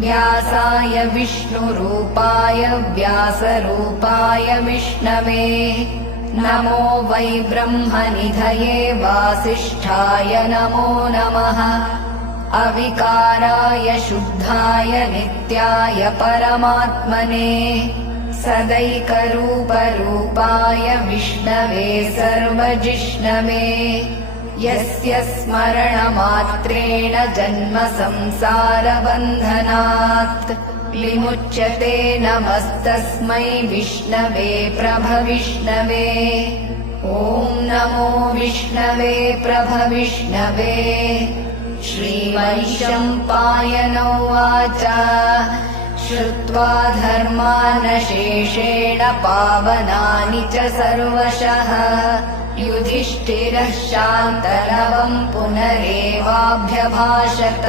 व्यासाय विष्णुरूपाय व्यासरूपाय विष्णवे नमो वै ब्रह्मनिधये वासिष्ठाय नमो नमः। अविकाराय शुद्धाय नित्याय परमात्मने सदैकरूपरूपाय विष्णवे सर्वजिष्णवे यस्य स्मरणमात्रेण जन्म संसारबन्धनात् विमुच्यते नमस्तस्मै विष्णवे प्रभविष्णवे। ॐ नमो विष्णवे प्रभविष्णवे। श्रीवैशम्पायन उवाच श्रुत्वा धर्मानशेषेण पावनानि च सर्वशः युधिष्ठिरः शान्तनवम् पुनरेवाभ्यभाषत।